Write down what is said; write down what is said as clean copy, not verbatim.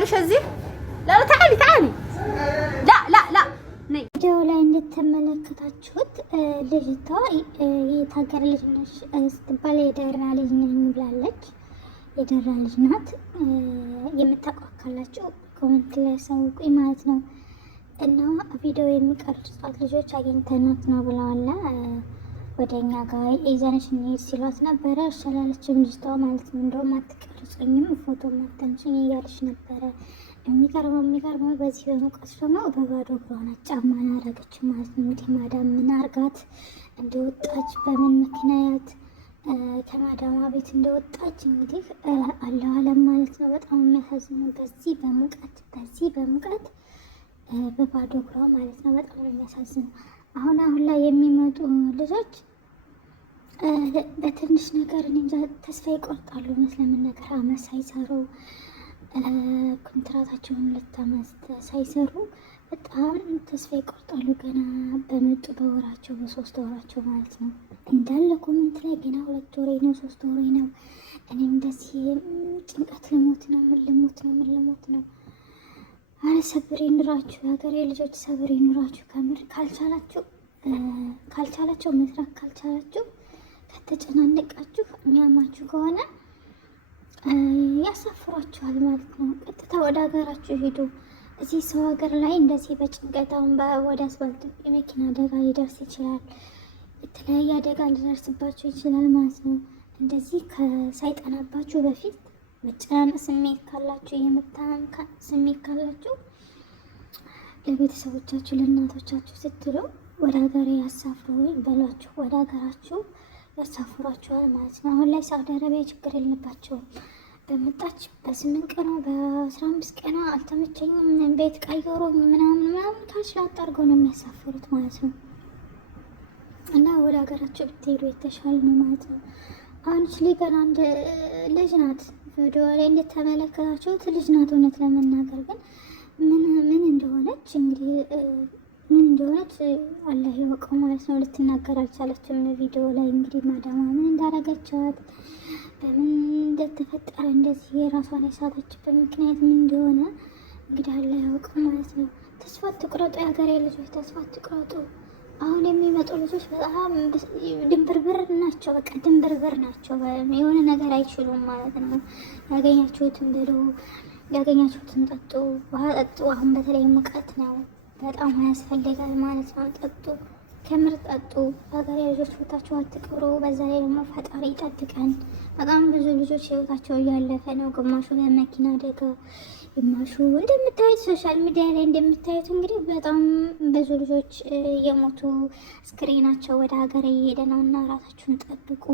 ትገቢያለሽ እዚህ لا تعالي تعالي لا لا لا ቪዲዮ ላይ እንደተመለከታችሁት ልጅቷ የታገር ልጅ ነሽ ስትባል የደራ ልጅ ነኝ ብላለች። የደራ ልጅ ናት። የምታውቋካላችሁ ኮሜንት ላይ ያሳውቁኝ ማለት ነው። እና ቪዲዮ የሚቀርጹት ልጆች አግኝተናት ነው ብለዋል። ወደኛ ጋር ይዘንሽ እንሂድ ሲሏት ነበረ። አሻላለችም ልጅቷ ማለት ነው። እንደውም አትቀርጹኝም ፎቶ ማተንሽኝ እያለች ነበረ። የሚገርመው በዚህ በሙቀት ደግሞ በባዶ እግሯን ጫማ አደረገች ማለት ነው። እንግዲህ ማዳም ምን አርጋት እንደወጣች በምን ምክንያት ከማዳማ ቤት እንደወጣች እንግዲህ አላህ አለም ማለት ነው። በጣም የሚያሳዝነው በዚህ በሙቀት በባዶ እግሯ ማለት ነው። በጣም የሚያሳዝነው አሁን ላይ የሚመጡ ልጆች በትንሽ ነገር እንጃ ተስፋ ይቆርጣሉ። መስለምን ነገር አመት ሳይሰሩ ኮንትራታቸውን 2 ዓመት ሳይሰሩ በጣም ተስፋ ይቆርጣሉ። ገና በመጡ በወራቸው በ3 ወራቸው ማለት ነው። እንዳለ ኮሜንት ላይ ገና 2 ወሬ ነው 3 ወሬ ነው። እኔም እንደዚህ ጭንቀት ልሞት ነው ምን ልሞት ነው። አረ ሰብር ይኑራችሁ ሀገሬ ልጆች፣ ሰብር ይኑራችሁ። ከምር ካልቻላችሁ መስራት ካልቻላችሁ ከተጨናነቃችሁ የሚያማችሁ ከሆነ ያሳፍሯችኋል ማለት ነው። ቀጥታ ወደ ሀገራችሁ ሄዱ። እዚህ ሰው ሀገር ላይ እንደዚህ በጭንቀታውን ወደ አስፋልት የመኪና አደጋ ሊደርስ ይችላል። የተለያየ አደጋ ሊደርስባችሁ ይችላል ማለት ነው። እንደዚህ ሳይጠናባችሁ በፊት መጨናነቅ ስሜት ካላችሁ የመታመም ስሜት ካላችሁ ለቤተሰቦቻችሁ ለእናቶቻችሁ ስትሉ ወደ ሀገር ያሳፍሩ በሏችሁ። ወደ ሀገራችሁ ያሳፍሯችኋል ማለት ነው። አሁን ላይ ሳውዲ አረቢያ ችግር የለባቸውም። በመጣች በ8 ቀኗ በ15 ቀኗ አልተመቸኝም ቤት ቀይሮኝ ምናምን ካሽ አጣርገው ነው የሚያሳፍሩት ማለት ነው። እና ወደ ሀገራቸው ብትሄዱ የተሻለ ነው ማለት ነው። አሁን ገና አንድ ልጅ ናት። ቪዲዮ ላይ እንደተመለከታችሁት ልጅ ናት። እውነት ለመናገር ግን ምን እንደሆነች እንግዲህ ምን እንደሆነች አላህ ይወቀው ማለት ነው። ልትናገር አልቻለችም። ቪዲዮ ላይ እንግዲህ ማዳማ ምን እንዳረገቻት በምን እንደተፈጠረ እንደዚህ የራሷን የሳተችበት ምክንያት ምን እንደሆነ እንግዲህ አላህ ይወቀው ማለት ነው። ተስፋ አትቁረጡ የሀገሬ ልጆች፣ ተስፋ አትቁረጡ። አሁን የሚመጡ ልጆች በጣም ድንብርብር ናቸው። በቃ ድንብርብር ናቸው። የሆነ ነገር አይችሉም ማለት ነው። ያገኛችሁትን ብሉ፣ ያገኛችሁትን ጠጡ፣ ውሃ ጠጡ። አሁን በተለይ ሙቀት ነው፣ በጣም ያስፈልጋል ማለት ነው። ጠጡ፣ ከምር ጠጡ። ሀገሬ ልጆች ህይወታቸው አትቅሩ። በዛ ላይ ደግሞ ፈጣሪ ይጠብቀን። በጣም ብዙ ልጆች ህይወታቸው እያለፈ ነው። ግማሹ በመኪና አደጋ፣ ግማሹ እንደምታዩት ሶሻል ሚዲያ ላይ እንደምታዩት እንግዲህ በጣም ብዙ ልጆች የሞቱ ስክሪናቸው ወደ ሀገር እየሄደ ነው እና ራሳችሁን ጠብቁ።